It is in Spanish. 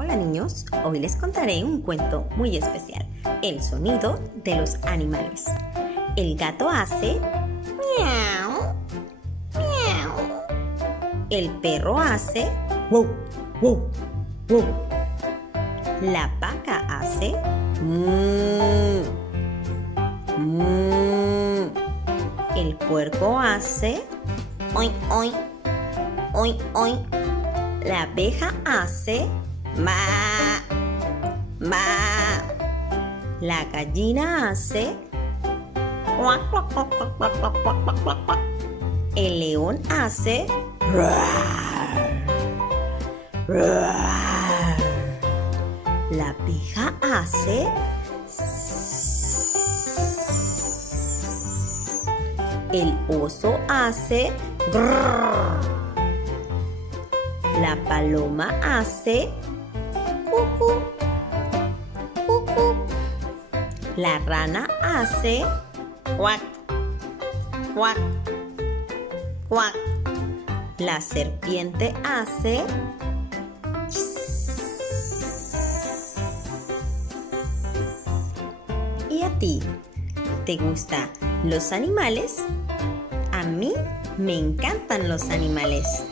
Hola niños, hoy les contaré un cuento muy especial, el sonido de los animales. El gato hace miau, miau. El perro hace wow, wow, wow. La vaca hace mmm, mmm. El puerco hace oin, oin, oin, oin. La abeja hace ma, ma. La gallina hace cuac, cuac, cuac, cuac, cuac, cuac, cuac, cuac, cuac, cuac. El león hace roar, roar. La abeja hace el oso hace grrr. La paloma hace cucú, cucú. La rana hace cuac, cuac, cuac. La serpiente hace ¿Y a ti? ¿Te gustan los animales? A mí me encantan los animales.